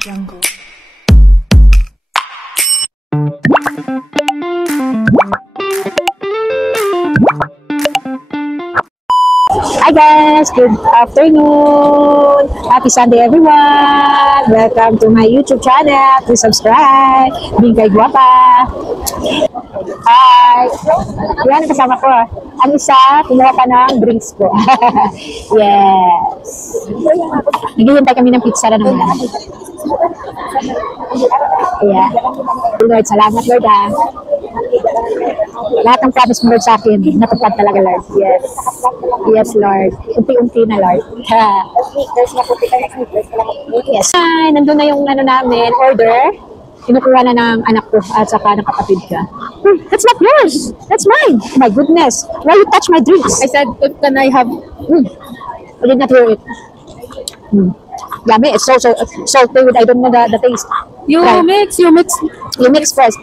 Jungle. Hi guys! Good afternoon! Happy Sunday everyone! Welcome to my YouTube channel. Please subscribe. Bingkay Guapa. Hi! Yan, kasama ko. Ang isa, kumuha pa ng drinks ko. Yes! Naghihintay kami ng pizza na naman. Yeah. Lord, salamat Lord ha. Lahat ng promise mo Lord sa akin, natupad talaga Lord. Yes. Yes Lord. Unti-unti na Lord. Yes. Ay, nandun na yung ano namin, order. Kinukuha na ng anak ko at saka ng kapatid ka. That's not yours. That's mine. Oh my goodness. Why you touch my drinks? I said, can I have... I did not hear it. Yummy. It's so salty with I don't know the taste. You mix first.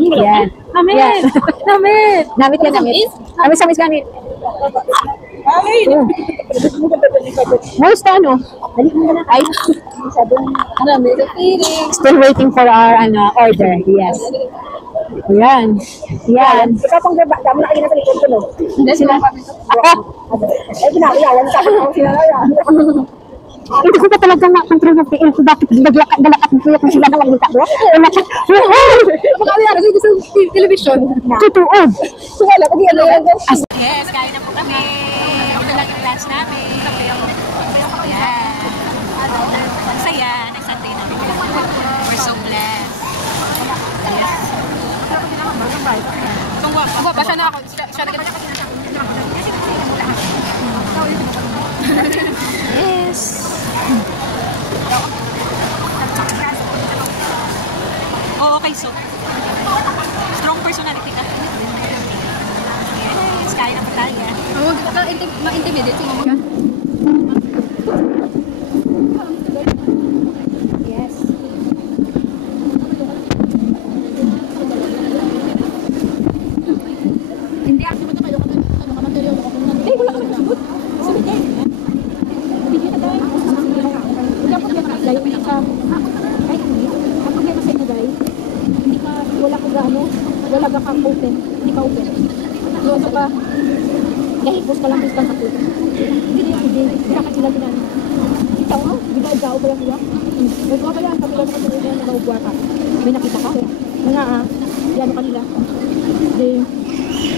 Yan. Namit. Yeah. Namit. Namit yan, namit. Namit gamit. Where's the ano? Ay. Still waiting for our order. Yes. Yan. Yan. Ikaw pang dami na kayo na sa likod ko, no? Hindi sila. Ako? Ay, pinakiyawan sa akin. Hindi ko pa talaga na-control ng PL kung bakit naglakat ng kuya kung sila na walita ko. Baka may arasay sa television. Totoo. Wala, pag yan na yan. Yes, kain na po kami. Ito lang yung lunch namin. Yan. Ang saya, nag-Sunday namin. We're so blessed. Yes. Ako, basa na ako. Siya na kita. Yes. Oh, okay, so strong personality ka. Yes, kaya na po tayo. Huwag ka ma-intimidate si mama ka. Yes. Hindi ako naman kayo material ako. Hindi, wala ka nagsagot. Sabi kayo. Wala ka kang open, hindi ka open. So, ka, kahipos ka lang isang sa open. Hindi, ka sila ginano. Ikaw, di ba ikaw pala sila? Nagkuha pala, kami lang naman sila na naubuha ka. May nakita ka. Mga, yan kanila.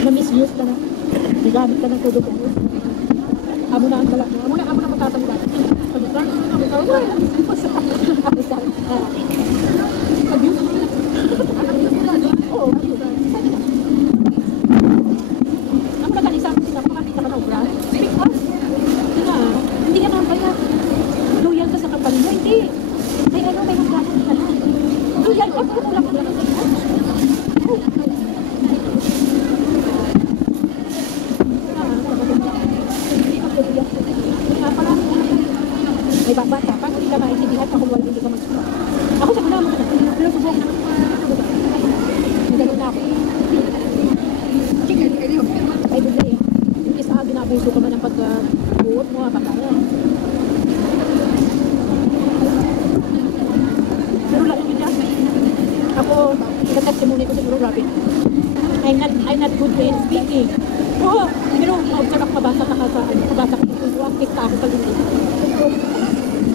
Na-misuse ka na. Nagamit ka ng todo ka. Amo na ang balak mo. Amo na matatanda. Sabi ka, ikaw ba? Oo. Ako nagalisa ko sila, makakita ka na obra. Hindi ka naman kaya loyal ka sa kapalit mo. Hindi. May magkakot ka na. Loyal ka, kung wala ka lang. May babata, paano hindi ka maintindihan pa kung wala hindi ka magsuka? Ako sa kuna mo na, pero subok na. Nagano na ako. Ay, bigla eh. Yung isa, ginabuso ka man ang pagkabuot mo, baka na. Pero lang yun niya. Ako, nag-testimony ko siguro, grabe. I'm not good in speaking. Oo, pero ma-observe ako, mabasa ka sa ano, mabasa ka kung akit ka ako pag-ibig.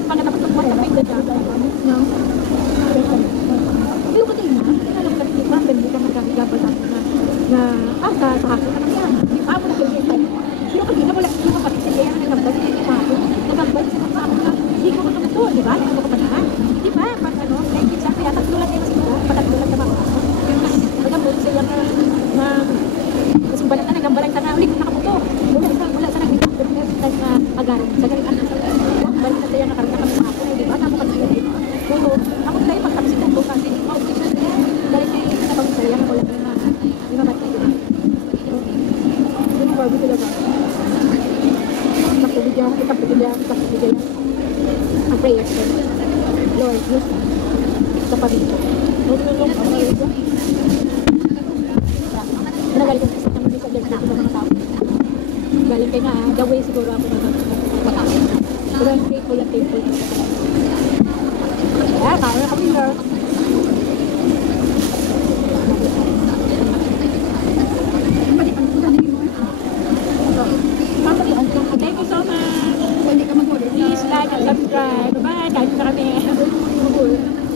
Pagkatapos ng mga kapit na no? Pero pati na, alam ka rin, hindi ka magkakagabal na sa akin ka naman. Di ba ako na kailangan? Pero pag ina, wala yung kapatid sa kaya nagambal sa mga ako. Nagambal sa mga ako na, hindi ko makamuto, di ba? Hindi ko kapanahan. Di ba? Pag ano, kahit sa kaya tatlo lang kayo siguro, pataglulan ka ba? Nagambal sa kaya na mas mabalang ka, nagambalan ka na, ulit nakamuto. Wala sa nagambal, pero kahit na agaran. Sa galing anak sa balik na tayo nakarita kami sa ako, di ba? Tama ka siya. Pero ako tayo pagkapsit ng bukas, ma-obsession siya. Dahil kayo na bang saya, wala ka na di mamatay. Yung bago talaga. Kapagpigyan. Ang prayers ko. Lord, yes. Sa pamilya. Lord, ang prayers ko. Nagaling ko sa naman sa dyan na mga tao. Galing kayo na, the way siguro ako na matao. Pero I'm grateful.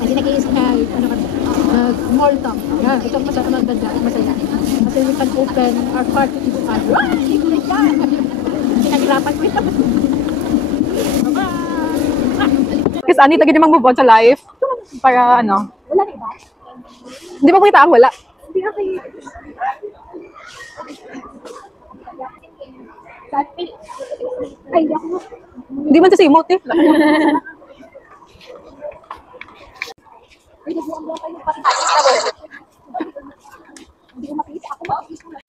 Kasi ano kami, nag-mall talk. Yan, ito ang maganda at masaya. Kasi we can open our heart to each other. Hindi ko like that. Pinaghirapan ko ito. Bye-bye! Kasi Anit, lagi namang move on sa life. Para ano. Wala na iba? Hindi mo kita ang wala. Hindi na kayo. Ay, hindi ako. Hindi man sa simot eh. Ay, nagbuang-buang kayo. Hindi ko makita. Ako makikita.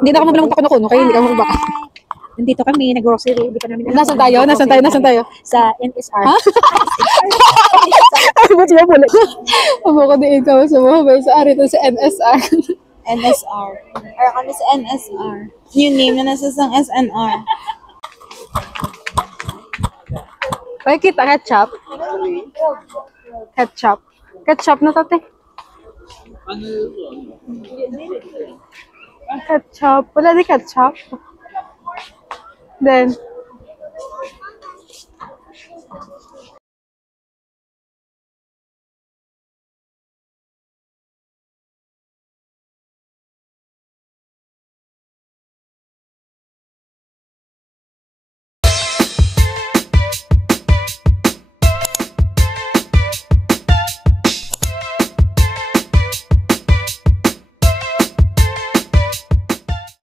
Hindi na ako magbilang takuno-kuno kaya hindi ka magbaka. Nandito kami, nag-grocery. Hindi ka namin alam. Nasaan tayo? Nasaan tayo? Nasaan tayo? Sa NSR. Ha? Ay, ba't siya pala? Abo ko din ikaw sa mga bay sa arito sa NSR. NSR. Or kami sa NSR. New name na nasa sang SNR. Ay, kita ketchup. Ketchup. Ketchup na tate. Ketchup. Wala di ketchup. Then,